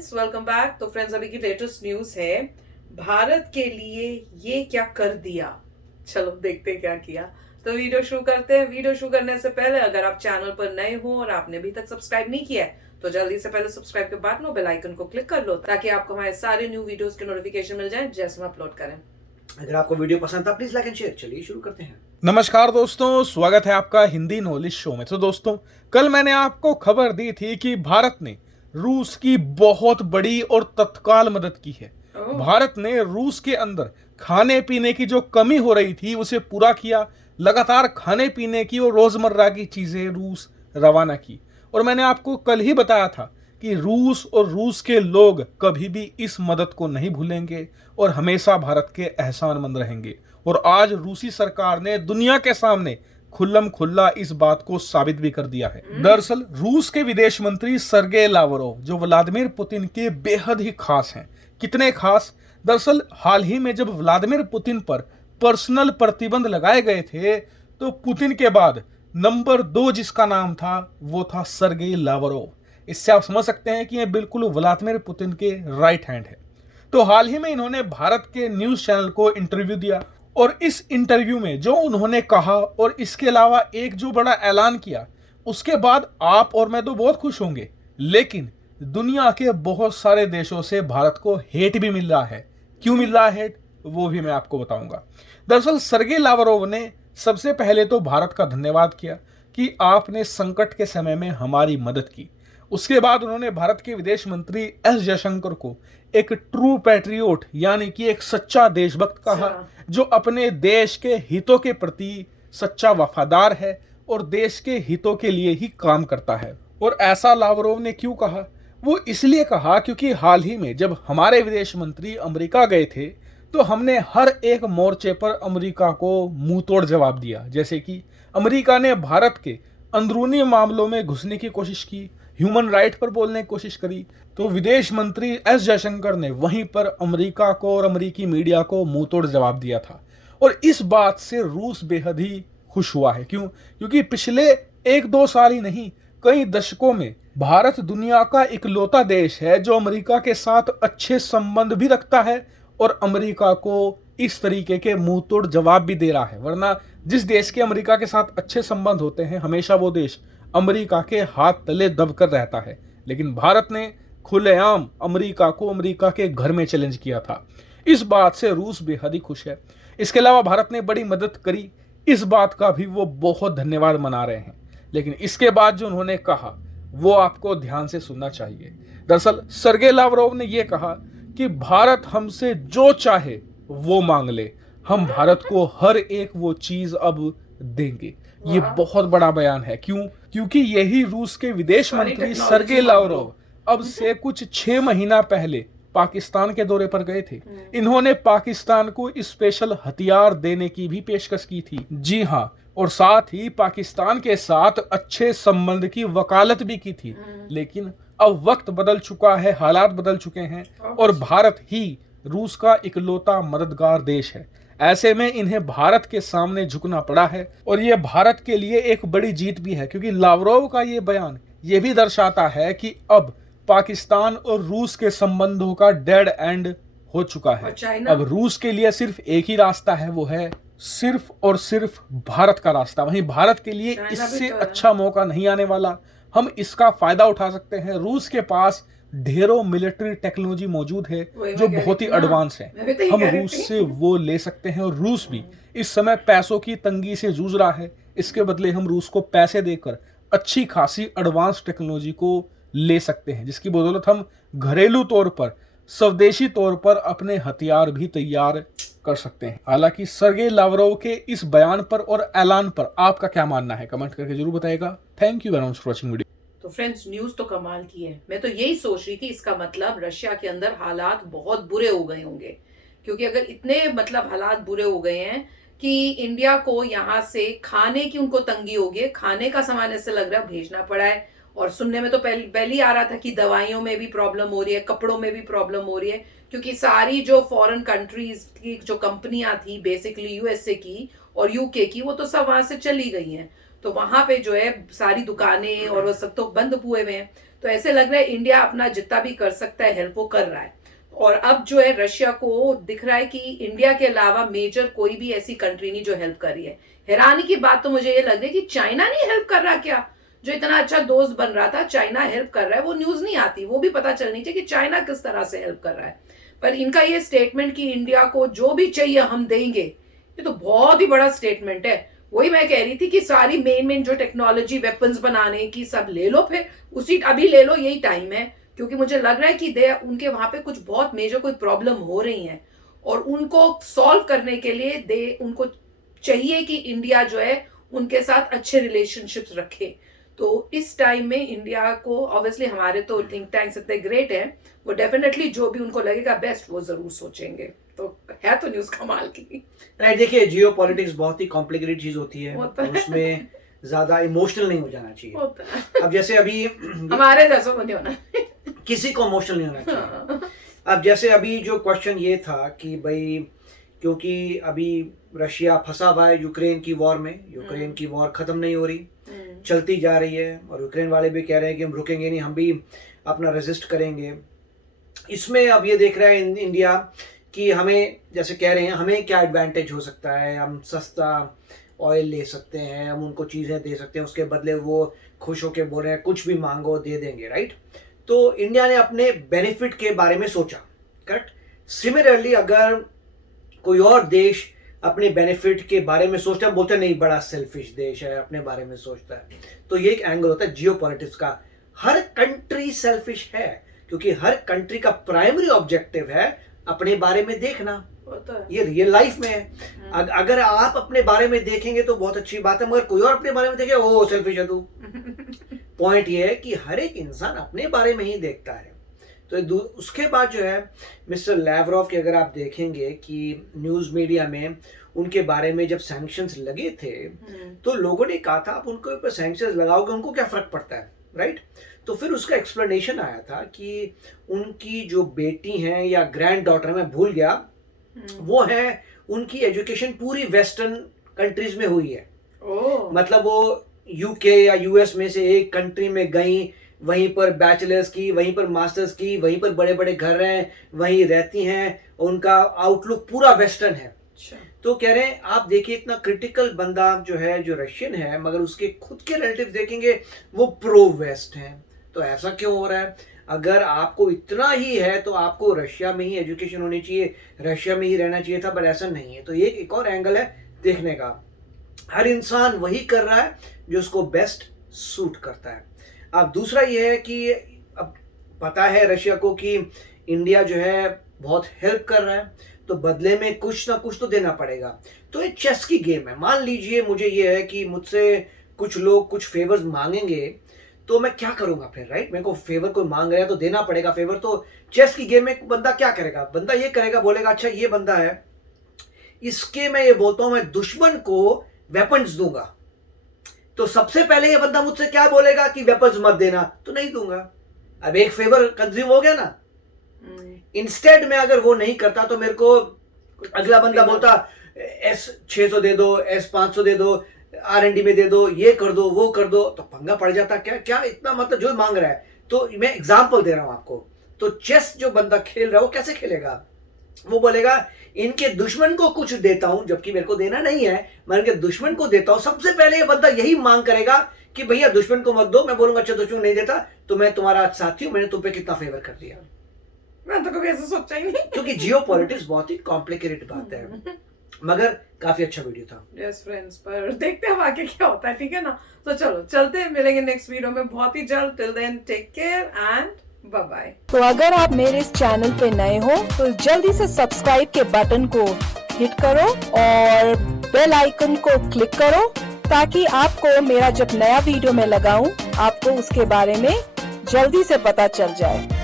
Friends, welcome back. तो friends, अभी की लेटेस्ट न्यूज है, भारत के लिए ये क्या कर दिया। चलो देखते हैं क्या किया। तो वीडियो शुरू करते हैं। वीडियो शुरू करने से पहले अगर आप चैनल पर नए हो और आपने अभी तक सब्सक्राइब नहीं किया है तो जल्दी से पहले सब्सक्राइब के बाद नो बेल आइकन को क्लिक कर लो ताकि आपको हमारे सारे न्यू वीडियोस के नोटिफिकेशन मिल जाए जैसे हम अपलोड करें। अगर आपको वीडियो पसंद था प्लीज लाइक एंड शेयर। चलिए शुरू करते हैं। नमस्कार दोस्तों, स्वागत है आपका हिंदी नॉलेज शो में। तो दोस्तों, कल मैंने आपको खबर दी थी कि भारत ने रूस की बहुत बड़ी और तत्काल मदद की है। भारत ने रूस के अंदर खाने पीने की जो कमी हो रही थी उसे पूरा किया। लगातार खाने पीने की और रोजमर्रा की चीजें रूस रवाना की। और मैंने आपको कल ही बताया था कि रूस और रूस के लोग कभी भी इस मदद को नहीं भूलेंगे और हमेशा भारत के एहसानमंद रहेंगे। और आज रूसी सरकार ने दुनिया के सामने खुल्लम खुल्ला इस बात को साबित भी कर दिया है। दरअसल रूस के विदेश मंत्री सर्गेई लावरोव जो व्लादिमीर पुतिन के बेहद ही खास हैं। कितने खास? दरअसल हाल ही में जब व्लादिमीर पुतिन पर पर्सनल प्रतिबंध लगाए गए थे तो पुतिन के बाद नंबर 2 जिसका नाम था वो था सर्गेई लावरोव। इससे आप समझ सकते हैं कि ये बिल्कुल व्लादिमीर पुतिन के राइट हैंड है। तो हाल ही में इन्होंने भारत के न्यूज चैनल को इंटरव्यू दिया और इस इंटरव्यू में जो उन्होंने कहा और इसके अलावा एक जो बड़ा ऐलान किया, उसके बाद आप और मैं तो बहुत खुश होंगे, लेकिन दुनिया के बहुत सारे देशों से भारत को हेट भी मिल रहा है। क्यों मिल रहा है हेट, वो भी मैं आपको बताऊंगा। दरअसल सर्गेई लावरोव ने सबसे पहले तो भारत का धन्यवाद किया कि आपने संकट के समय में हमारी मदद की। उसके बाद उन्होंने भारत के विदेश मंत्री एस जयशंकर को एक ट्रू पैट्रियोट यानी कि एक सच्चा देशभक्त कहा, जो अपने देश के हितों के प्रति सच्चा वफादार है और देश के हितों के लिए ही काम करता है। और ऐसा लावरोव ने क्यों कहा? वो इसलिए कहा क्योंकि हाल ही में जब हमारे विदेश मंत्री अमेरिका गए थे तो हमने हर एक मोर्चे पर अमेरिका को मुंह तोड़ जवाब दिया। जैसे कि अमेरिका ने भारत के अंदरूनी मामलों में घुसने की कोशिश की, ह्यूमन राइट पर बोलने की कोशिश करी, तो विदेश मंत्री एस जयशंकर ने वहीं पर अमेरिका को और अमेरिकी मीडिया को मुंह तोड़ जवाब दिया था। और इस बात से रूस बेहद ही खुश हुआ है। क्यों? क्योंकि पिछले 1-2 साल ही नहीं, कई दशकों में भारत दुनिया का इकलौता देश है जो अमेरिका के साथ अच्छे संबंध भी रखता है और अमेरिका को इस तरीके के मुंह तोड़ जवाब भी दे रहा है। वरना जिस देश के अमेरिका के साथ अच्छे संबंध होते हैं हमेशा वो देश अमेरिका के हाथ तले दबकर रहता है, लेकिन भारत ने खुलेआम अमेरिका को अमेरिका के घर में चैलेंज किया था। इस बात से रूस बेहद ही खुश है। इसके अलावा भारत ने बड़ी मदद करी, इस बात का भी वो बहुत धन्यवाद मना रहे हैं। लेकिन इसके बाद जो उन्होंने कहा वो आपको ध्यान से सुनना चाहिए। दरअसल सर्गेई लावरोव ने यह कहा कि भारत हमसे जो चाहे वो मांग ले, हम भारत को हर एक वो चीज अब देंगे। ये बहुत बड़ा बयान है। क्यों? क्योंकि यही रूस के विदेश मंत्री सर्गेई लावरोव अब से कुछ 6 महीना पहले पाकिस्तान के दौरे पर गए थे। इन्होंने पाकिस्तान को स्पेशल हथियार देने की भी पेशकश की थी। जी हाँ, और साथ ही पाकिस्तान के साथ अच्छे संबंध की वकालत भी की थी। लेकिन अब वक्त बदल चुका है, हालात बदल चुके हैं और भारत ही रूस का इकलौता मददगार देश है। ऐसे में इन्हें भारत के सामने झुकना पड़ा है और यह भारत के लिए एक बड़ी जीत भी है, क्योंकि लावरोव का यह बयान यह भी दर्शाता है कि अब पाकिस्तान और रूस के संबंधों का डेड एंड हो चुका है। अब रूस के लिए सिर्फ एक ही रास्ता है, वो है सिर्फ और सिर्फ भारत का रास्ता। वहीं भारत के लिए इससे अच्छा मौका नहीं आने वाला। हम इसका फायदा उठा सकते हैं। रूस के पास ढेरों मिलिट्री टेक्नोलॉजी मौजूद है जो बहुत ही एडवांस है। हम रूस से वो ले सकते हैं और रूस भी इस समय पैसों की तंगी से जूझ रहा है। इसके बदले हम रूस को पैसे देकर अच्छी खासी एडवांस टेक्नोलॉजी को ले सकते हैं, जिसकी बदौलत हम घरेलू तौर पर, स्वदेशी तौर पर अपने हथियार भी तैयार कर सकते हैं। हालांकि सर्गेई लावरोव के इस बयान पर और ऐलान पर आपका क्या मानना है, कमेंट करके जरूर बताइएगा। Thank you very much for watching video. तो फ्रेंड्स, न्यूज तो कमाल की है। मैं तो यही सोच रही थी इसका मतलब रशिया के अंदर हालात बहुत बुरे हो गए होंगे, क्योंकि अगर इतने हालात बुरे हो गए हैं कि इंडिया को यहाँ से खाने की उनको तंगी हो गई, खाने का सामान ऐसे लग रहा है भेजना पड़ा है। और सुनने में तो पहले ही आ रहा था कि दवाइयों में भी प्रॉब्लम हो रही है, कपड़ों में भी प्रॉब्लम हो रही है, क्योंकि सारी जो फॉरेन कंट्रीज की जो कंपनियां थी, बेसिकली यूएसए की और यूके की, वो तो सब वहां से चली गई हैं। तो वहां पे जो है सारी दुकानें और वो सब तो बंद हुए हुए हैं। तो ऐसे लग रहा है इंडिया अपना जितना भी कर सकता है हेल्प वो कर रहा है। और अब जो है रशिया को दिख रहा है कि इंडिया के अलावा मेजर कोई भी ऐसी कंट्री नहीं जो हेल्प कर रही है। हैरानी की बात तो मुझे ये लग रही है कि चाइना नहीं हेल्प कर रहा क्या? जो इतना अच्छा दोस्त बन रहा था, चाइना हेल्प कर रहा है, वो न्यूज नहीं आती। वो भी पता चलनी चाहिए कि चाइना किस तरह से हेल्प कर रहा है। पर इनका ये स्टेटमेंट कि इंडिया को जो भी चाहिए हम देंगे, ये तो बहुत ही बड़ा स्टेटमेंट है। वही मैं कह रही थी कि सारी मेन जो टेक्नोलॉजी वेपन्स बनाने की सब ले लो, फिर उसी अभी ले लो, यही टाइम है। क्योंकि मुझे लग रहा है कि उनके वहां पे कुछ बहुत मेजर कोई प्रॉब्लम हो रही है और उनको सॉल्व करने के लिए उनको चाहिए कि इंडिया जो है उनके साथ अच्छे रिलेशनशिप्स रखे। तो इस टाइम में इंडिया को ऑब्वियसली, हमारे तो थिंक टैंक्स इतने ग्रेट हैं, वो डेफिनेटली जो भी उनको लगेगा बेस्ट वो जरूर सोचेंगे। तो है तो न्यूज कमाल की। राइट, देखिए जियो पॉलिटिक्स बहुत ही कॉम्प्लिकेटेड चीज होती है, होता है। उसमें ज्यादा इमोशनल नहीं हो जाना चाहिए। अब जैसे अभी हमारे जैसा नहीं होना, किसी को इमोशनल नहीं होना चाहिए। अब जैसे अभी जो क्वेश्चन ये था कि भाई, क्योंकि अभी रशिया फंसा हुआ है यूक्रेन की वॉर में, यूक्रेन की वॉर खत्म नहीं हो रही, चलती जा रही है, और यूक्रेन वाले भी कह रहे हैं कि हम रुकेंगे नहीं, हम भी अपना रेजिस्ट करेंगे। इसमें अब ये देख रहा है इंडिया कि हमें, जैसे कह रहे हैं, हमें क्या एडवांटेज हो सकता है, हम सस्ता ऑयल ले सकते हैं, हम उनको चीज़ें दे सकते हैं, उसके बदले वो खुश होकर बोल रहे हैं कुछ भी मांगो दे देंगे, राइट। तो इंडिया ने अपने बेनिफिट के बारे में सोचा, करेक्ट। सिमिलरली अगर कोई और देश अपने बेनिफिट के बारे में सोचता है, बोलते नहीं बड़ा सेल्फिश देश है, अपने बारे में सोचता है, तो ये एक एंगल होता है जियोपॉलिटिक्स का। हर कंट्री सेल्फिश है, क्योंकि हर कंट्री का प्राइमरी ऑब्जेक्टिव है अपने बारे में देखना। ये रियल लाइफ में है। अगर आप अपने बारे में देखेंगे तो बहुत अच्छी बात है, मगर कोई और अपने बारे में देखे, ओ सेल्फिश है तू। पॉइंट ये है कि हर एक इंसान अपने बारे में ही देखता है। तो उसके बाद जो है मिस्टर लैवरॉव के, अगर आप देखेंगे कि न्यूज़ मीडिया में उनके बारे में जब सैंक्शंस लगे थे तो लोगों ने कहा था आप उनके ऊपर सैंक्शंस लगाओगे उनको क्या फर्क पड़ता है, राइट। तो फिर उसका एक्सप्लेनेशन आया था कि उनकी जो बेटी हैं या ग्रैंड डॉटर, मैं भूल गया, वो है, उनकी एजुकेशन पूरी वेस्टर्न कंट्रीज में हुई है। मतलब वो यूके या यूएस में से एक कंट्री में गई, वहीं पर बैचलर्स की, वहीं पर मास्टर्स की, वहीं पर बड़े बड़े घर हैं, वहीं रहती हैं, उनका आउटलुक पूरा वेस्टर्न है। तो कह रहे हैं आप देखिए इतना क्रिटिकल बंदा जो है, जो रशियन है, मगर उसके खुद के रिलेटिव देखेंगे वो प्रो वेस्ट हैं। तो ऐसा क्यों हो रहा है? अगर आपको इतना ही है तो आपको रशिया में ही एजुकेशन होनी चाहिए, रशिया में ही रहना चाहिए था, पर ऐसा नहीं है। तो ये एक और एंगल है देखने का। हर इंसान वही कर रहा है जो उसको बेस्ट सूट करता है। अब दूसरा ये है कि अब पता है रशिया को कि इंडिया जो है बहुत हेल्प कर रहा है, तो बदले में कुछ ना कुछ तो देना पड़ेगा। तो ये चेस की गेम है। मान लीजिए मुझे ये है कि मुझसे कुछ लोग कुछ फेवर्स मांगेंगे, तो मैं क्या करूंगा फिर, राइट। मेरे को फेवर कोई मांग रहा है तो देना पड़ेगा फेवर। तो चेस की गेम में बंदा क्या करेगा? बंदा ये करेगा, बोलेगा अच्छा ये बंदा है, इसके मैं ये बोलता हूं मैं दुश्मन को वेपन्स दूंगा, तो सबसे पहले ये बंदा मुझसे क्या बोलेगा कि वेपन्स मत देना, तो नहीं दूंगा। अब एक फेवर कंज्यूम हो गया ना। इंस्टेड में अगर वो नहीं करता तो मेरे को अगला बंदा बोलता S600 दे दो, S500 दे दो, R&D में दे दो, ये कर दो, वो कर दो, तो पंगा पड़ जाता। क्या क्या इतना मतलब जो मांग रहा है। तो मैं एग्जांपल दे रहा हूं आपको। तो चेस जो बंदा खेल रहा है वो कैसे खेलेगा? वो बोलेगा इनके दुश्मन को कुछ देता हूं, जबकि मेरे को देना नहीं है, मैं इनके दुश्मन को देता हूं। सबसे पहले ये बंदा यही मांग करेगा कि भैया दुश्मन को मत दो। मैं बोलूंगा अच्छा दुश्मन नहीं देता तो मैं तुम्हारा साथी हूं, मैंने तुम पे कितना फेवर कर दिया। मैं तो कभी ऐसा सोचा ही नहीं। क्योंकि जियोपॉलिटिक्स बहुत ही कॉम्प्लिकेटेड बात है, मगर काफी अच्छा वीडियो था। यस फ्रेंड्स, पर देखते हैं आगे क्या होता है, ठीक है ना। तो चलो चलते हैं, मिलेंगे नेक्स्ट वीडियो में बहुत ही जल्द। Till then take care and bye bye. तो अगर आप मेरे इस चैनल पे नए हो तो जल्दी से सब्सक्राइब के बटन को हिट करो और बेल आइकन को क्लिक करो, ताकि आपको मेरा जब नया वीडियो मैं लगाऊं आपको उसके बारे में जल्दी से पता चल जाए।